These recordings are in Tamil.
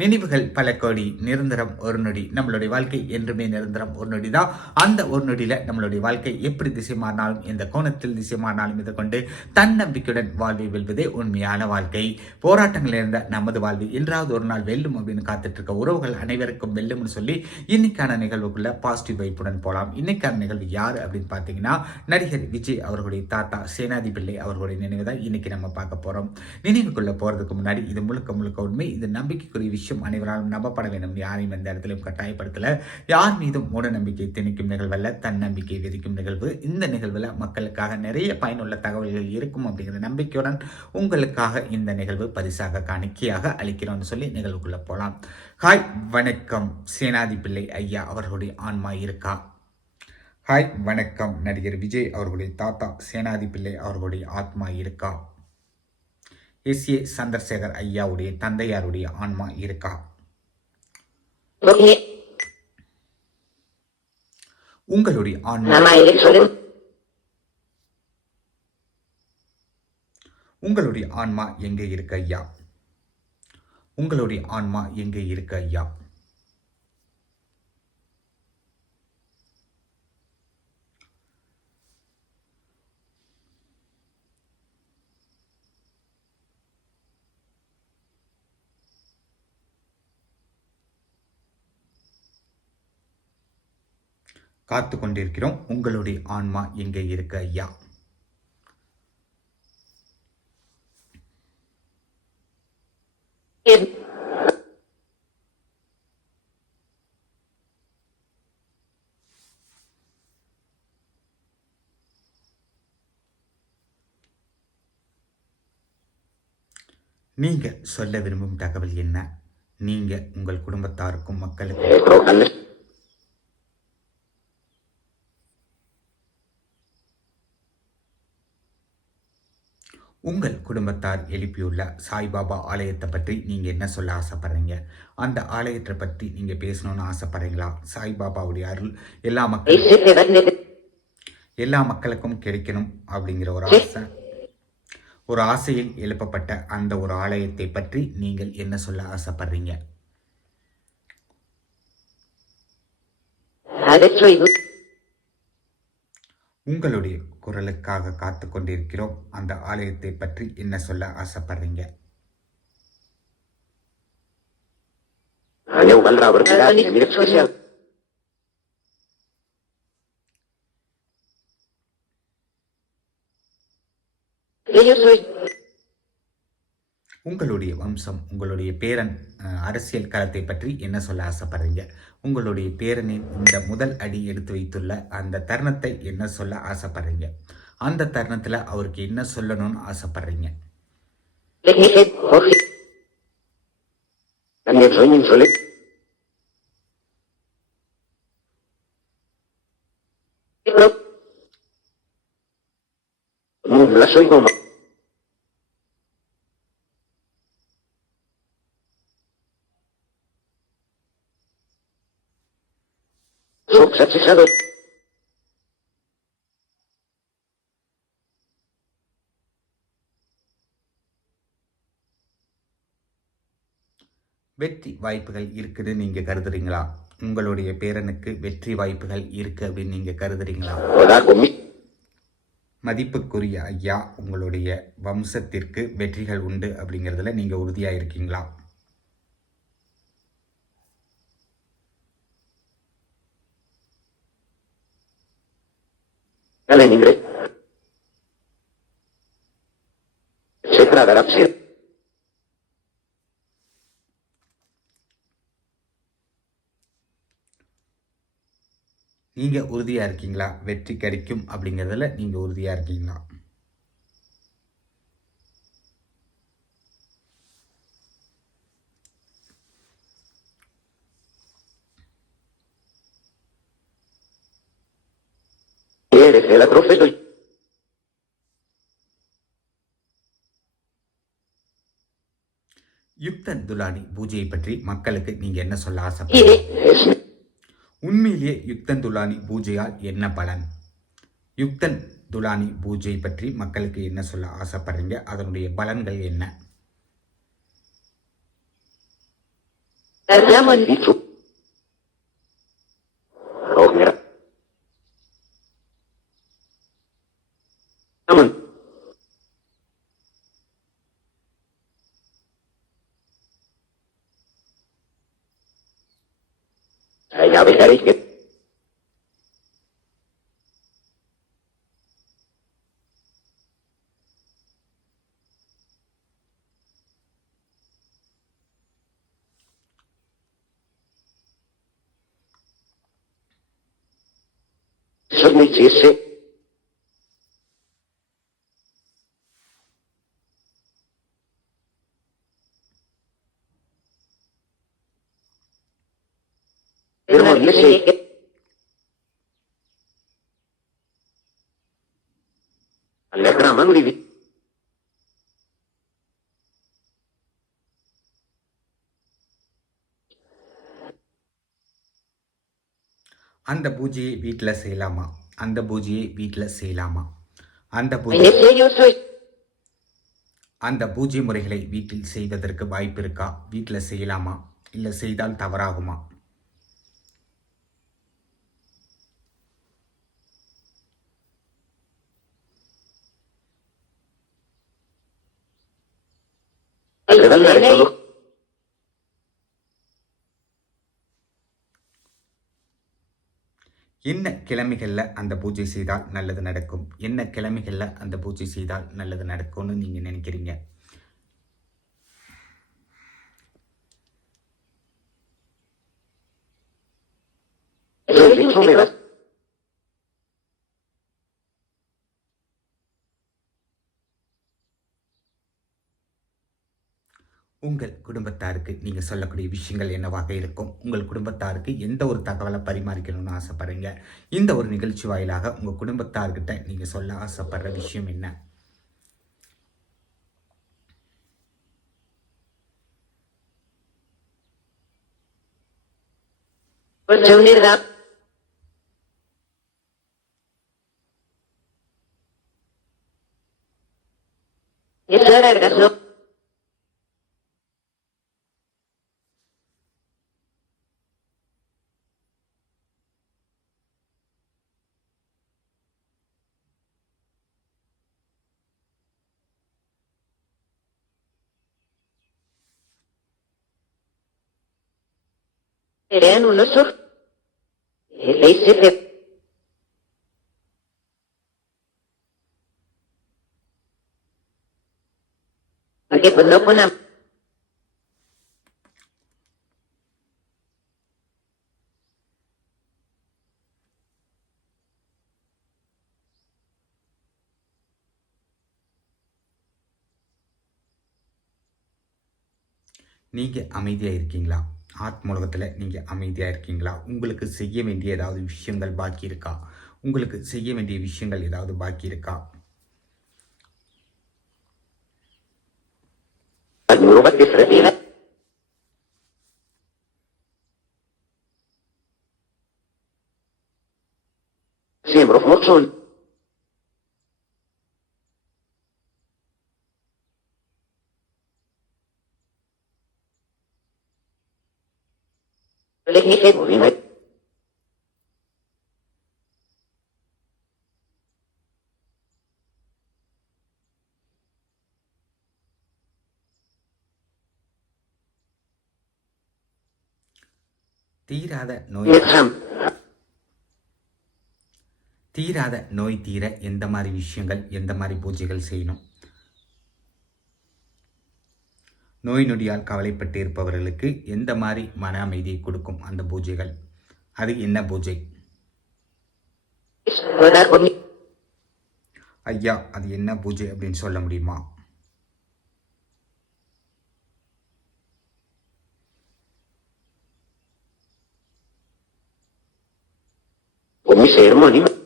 நினைவுகள் பல கோடி நிரந்தரம் ஒரு நொடி. நம்மளுடைய வாழ்க்கை என்றுமே நிரந்தரம் ஒரு நொடி தான் அந்த ஒரு நொடியில நம்மளுடைய வாழ்க்கை எப்படி திசை மாறினாலும் எந்த கோணத்தில் திசை மாறினாலும் இதை கொண்டு தன்னம்பிக்கையுடன் வாழ்வை வெல்வதே உண்மையான வாழ்க்கை. போராட்டங்கள் இருந்த நமது வாழ்வு. என்றாவது ஒரு நாள் வெல்லும் அப்படின்னு காத்துட்டு இருக்க உறவுகள் அனைவருக்கும் வெல்லும்னு சொல்லி இன்னைக்கான நிகழ்வுக்குள்ள பாசிட்டிவ் வைப்புடன் போகலாம் இன்னைக்கான நிகழ்வு யார் அப்படின்னு பார்த்தீங்கன்னா நடிகர் விஜய் அவர்களுடைய தாத்தா சேனாதி பிள்ளை அவர்களுடைய நினைவு தான் இன்னைக்கு நம்ம பார்க்க போறோம். நினைவுக்குள்ள போறதுக்கு முன்னாடி இது முழுக்க முழுக்க உண்மை. இது நம்பிக்கைக்குரிய விஷயம். அனைவராலும் நம்பப்பட வேண்டும். யாரையும் எந்த இடத்திலும் கட்டாயப்படுத்தல. யார் மீதும் மூட நம்பிக்கை திணிக்கும் நிகழ்வல்ல. தன்னம்பிக்கை விதிக்கும் நிகழ்வு. இந்த நிகழ்வுல மக்களுக்காக நிறைய பயனுள்ள தகவல்கள் இருக்கும் அப்படிங்கிற நம்பிக்கையுடன் உங்களுக்காக இந்த நிகழ்வு பரிசாக காணிக்கையாக அளிக்கிறோம்னு சொல்லி நிகழ்வுக்குள்ள போலாம். ஹாய் வணக்கம். சேனாதி பிள்ளை ஐயா அவர்களுடைய ஆன்மா இருக்கா? ஹாய் வணக்கம். நடிகர் விஜய் அவர்களுடைய தாத்தா சேனாதி பிள்ளை அவர்களுடைய ஆத்மா இருக்கா? எஸ் ஏ சந்திரசேகர் ஐயாவுடைய தந்தையாருடைய ஆன்மா இருக்கா? உங்களுடைய ஆன்மா உங்களுடைய ஆன்மா எங்கே இருக்கு ஐயா? உங்களுடைய ஆன்மா எங்கே இருக்கு ஐயா? காத்து கொண்டிருக்கிறோம் உங்களுடைய ஆன்மா எங்கே இருக்கு ஐயா? நீங்க சொல்ல விரும்பும் தகவல் என்ன? நீங்க உங்கள் குடும்பத்தாருக்கும் மக்களுக்கும் உங்கள் குடும்பத்தார் எழுப்பியுள்ள சாய்பாபா ஆலயத்தை பற்றி நீங்கள் என்ன சொல்ல ஆசைப்படுறீங்க? அந்த ஆலயத்தை பற்றி நீங்கள் பேசணும்னு ஆசைப்படுறீங்களா? சாய்பாபாவுடைய அருள் எல்லா மக்களுக்கும் எல்லா மக்களுக்கும் கிடைக்கணும் அப்படிங்கிற ஒரு ஆசை. ஒரு ஆசையில் எழுப்பப்பட்ட அந்த ஒரு ஆலயத்தை பற்றி நீங்கள் என்ன சொல்ல ஆசைப்படுறீங்க? உங்களுடைய குரலுக்காக காத்து கொண்டிருக்கிறோம். அந்த ஆலயத்தை பற்றி என்ன சொல்ல ஆசைப்படுறீங்க. Yo soy உங்களுடைய வம்சம் உங்களுடைய பேரன் அரசியல் களத்தை பற்றி என்ன சொல்ல ஆசைப்படுறீங்க உங்களுடைய பேரனின் இந்த முதல் அடி எடுத்து வைத்துள்ள அந்த தருணத்தை என்ன சொல்ல ஆசைப்படுறீங்க அந்த தருணத்தில் அவருக்கு என்ன சொல்லணும்னு ஆசைப்படுறீங்க சொல்லி soy como. Subsatisfado. வெற்றி வாய்ப்புகள் இருக்குன்னு நீங்கள் கருதுறீங்களா உங்களுடைய பேரனுக்கு வெற்றி வாய்ப்புகள் இருக்கு அப்படின்னு நீங்கள் கருதுறீங்களா. மதிப்புக்குரிய ஐயா உங்களுடைய வம்சத்திற்கு வெற்றிகள் உண்டு அப்படிங்கிறதுல நீங்கள் உறுதியாக இருக்கீங்களா Dale en inglés. Se நீங்கள் உறுதியாக இருக்கீங்களா வெற்றி கிடைக்கும் அப்படிங்கிறதுல நீங்கள் உறுதியாக இருக்கீங்களா vedere che la profeto யுக்தன் Tulani பூஜையை பற்றி மக்களுக்கு நீங்க என்ன சொல்ல ஆசைப்படுறீங்க? உண்மையிலேயே யுக்தன் துலானி பூஜையால் என்ன பலன்? யுக்தன் துலானி பூஜை பற்றி மக்களுக்கு என்ன சொல்ல ஆசைப்படுறீங்க? அதனுடைய பலன்கள் என்ன? sorreggesse Alla Grama Olivi. அந்த பூஜையை வீட்டில் செய்யலாமா? அந்த பூஜையை வீட்டில் செய்யலாமா? அந்த பூஜை அந்த பூஜை முறைகளை வீட்டில் செய்வதற்கு வாய்ப்பு இருக்கா? வீட்டில் செய்யலாமா? இல்லை செய்தால் தவறாகுமா? Allora, என்ன கிழமைகளில் அந்த பூஜை செய்தால் நல்லது நடக்கும்? என்ன கிழமைகளில் அந்த பூஜை செய்தால் நல்லது நடக்கும்னு நீங்கள் நினைக்கிறீங்க? Servizio உங்கள் குடும்பத்தாருக்கு நீங்கள் சொல்லக்கூடிய விஷயங்கள் என்னவாக இருக்கும்? உங்கள் குடும்பத்தாருக்கு எந்த ஒரு தகவலை பரிமாறிக்கணும்னு ஆசைப்படுறீங்க? இந்த ஒரு நிகழ்ச்சி வாயிலாக உங்கள் குடும்பத்தார்கிட்ட நீங்கள் சொல்ல ஆசைப்படுற விஷயம் என்ன? C'è un'età E sarà caso Eh, non lo so. E lei. Perché poi dopo una... நீங்கள் அமைதியாக இருக்கீங்களா ஆத்மலோகத்தில் நீங்கள் அமைதியாக இருக்கீங்களா? உங்களுக்கு செய்ய வேண்டிய ஏதாவது விஷயங்கள் பாக்கி இருக்கா? உங்களுக்கு செய்ய வேண்டிய விஷயங்கள் ஏதாவது பாக்கி இருக்கா? Nuova தீராத நோய் தீராத நோய் தீர எந்த மாதிரி விஷயங்கள் எந்த மாதிரி பூஜைகள் செய்யணும்? நோய் நொடியால் கவலைப்பட்டு இருப்பவர்களுக்கு எந்த மாதிரி மன அமைதியை கொடுக்கும் அந்த பூஜைகள்? அது என்ன பூஜை? ஐயா அது என்ன பூஜை அப்படின்னு சொல்ல முடியுமா? mi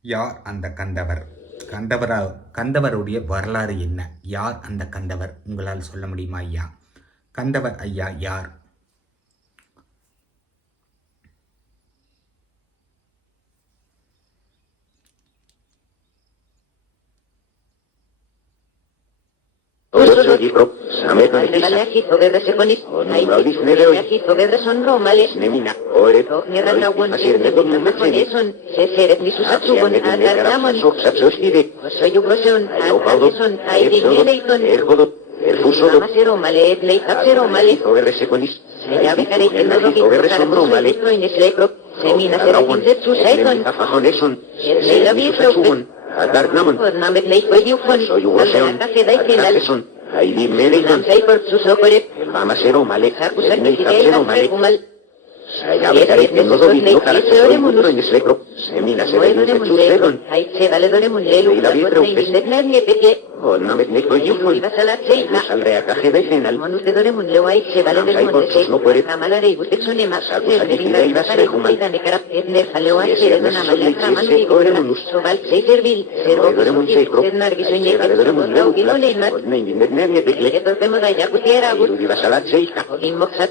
யார் அந்த கந்தவர்? கந்தவரா கந்தவருடைய வரலாறு என்ன? யார் அந்த கந்தவர்? உங்களால் சொல்ல முடியுமா ஐயா? கந்தவர் ஐயா யார்? libro, Sametonalaki Togeda Sekonis, Aitis Nereaki Togeda Son Romales, Nemina, Oreto, Neratawan, Ernegon, el fuso male male que no lo se se la por soy un ay di mele nan so male ni sero male Én makszat,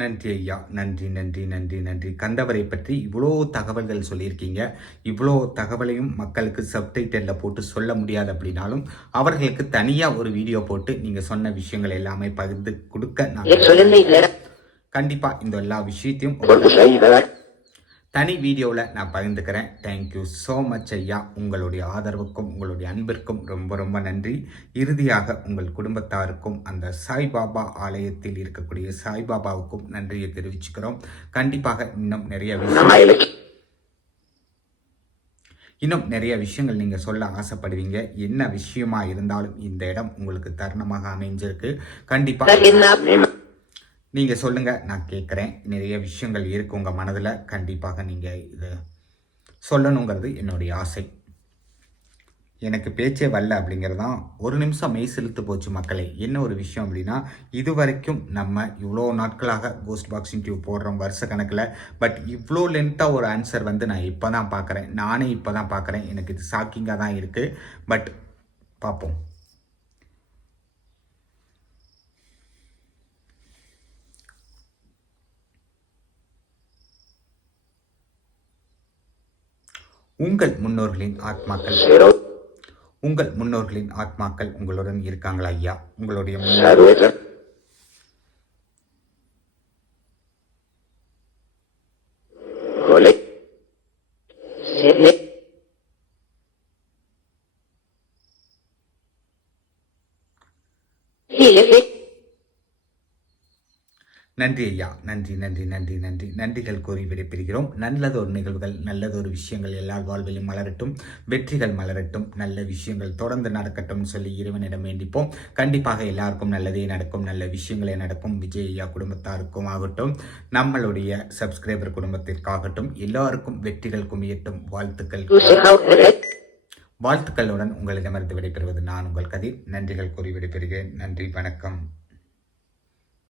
நன்றி ஐயா. நன்றி நன்றி நன்றி நன்றி. கந்தவரை பற்றி இவ்வளோ தகவல்கள் சொல்லியிருக்கீங்க. இவ்வளோ தகவலையும் மக்களுக்கு சப்டைட்டலில் போட்டு சொல்ல முடியாது அப்படின்னாலும் அவர்களுக்கு தனியாக ஒரு வீடியோ போட்டு நீங்கள் சொன்ன விஷயங்கள் எல்லாமே பகிர்ந்து கொடுக்க நான். கண்டிப்பாக இந்த எல்லா விஷயத்தையும் தனி வீடியோவில் நான் பகிர்ந்துக்கிறேன். தேங்க்யூ ஸோ மச் ஐயா. உங்களுடைய ஆதரவுக்கும் உங்களுடைய அன்பிற்கும் ரொம்ப ரொம்ப நன்றி. இறுதியாக உங்கள் குடும்பத்தாருக்கும் அந்த சாய்பாபா ஆலயத்தில் இருக்கக்கூடிய சாய்பாபாவுக்கும் நன்றியை தெரிவிச்சுக்கிறோம். கண்டிப்பாக இன்னும் நிறைய விஷயம் இன்னும் நிறைய விஷயங்கள் நீங்கள் சொல்ல ஆசைப்படுவீங்க. என்ன விஷயமா இருந்தாலும் இந்த இடம் உங்களுக்கு தருணமாக அமைஞ்சிருக்கு. கண்டிப்பாக நீங்கள் சொல்லுங்கள் நான் கேட்குறேன் நிறைய விஷயங்கள் இருக்கு உங்கள் மனதில். கண்டிப்பாக நீங்கள் இது சொல்லணுங்கிறது என்னுடைய ஆசை. எனக்கு பேச்சே வரல அப்படிங்கிறது தான் ஒரு நிமிஷம் மெய் செலுத்து போச்சு மக்களே. என்ன ஒரு விஷயம் அப்படின்னா இது வரைக்கும் நம்ம இவ்வளோ நாட்களாக கோஸ்ட் பாக்ஸிங் டியூப் போடுறோம் வருஷ கணக்கில். பட் இவ்வளோ லென்த்தாக ஒரு ஆன்சர் வந்து நான் இப்போ தான் பார்க்குறேன் நானே இப்போ தான் பார்க்குறேன் எனக்கு இது ஷாக்கிங்காக தான் இருக்குது பட் பார்ப்போம். உங்கள் முன்னோர்களின் ஆத்மாக்கள். உங்கள் முன்னோர்களின் ஆத்மாக்கள் உங்களுடன் இருக்காங்களா ஐயா? உங்களுடைய முன்னோர்கள். நன்றி ஐயா. நன்றி நன்றி நன்றி நன்றி. நன்றிகள் கூறி விடைபெறுகிறோம். நல்லதொரு நிகழ்வுகள் நல்லதொரு விஷயங்கள் எல்லா வாழ்விலும் மலரட்டும். வெற்றிகள் மலரட்டும். நல்ல விஷயங்கள் தொடர்ந்து நடக்கட்டும்னு சொல்லி இறைவனிடம் வேண்டிப்போம். கண்டிப்பாக எல்லாருக்கும் நல்லதே நடக்கும். நல்ல விஷயங்களே நடக்கும். விஜய் ஐயா குடும்பத்தாருக்கும் ஆகட்டும். நம்மளுடைய சப்ஸ்கிரைபர் குடும்பத்திற்காகட்டும். எல்லாருக்கும் வெற்றிகள் குமியட்டும் வாழ்த்துக்கள். வாழ்த்துக்களுடன் உங்களிடமிருந்து விடைபெறுவது நான் உங்கள் கதிர். நன்றிகள் கூறி விடைபெறுகிறேன். நன்றி வணக்கம்.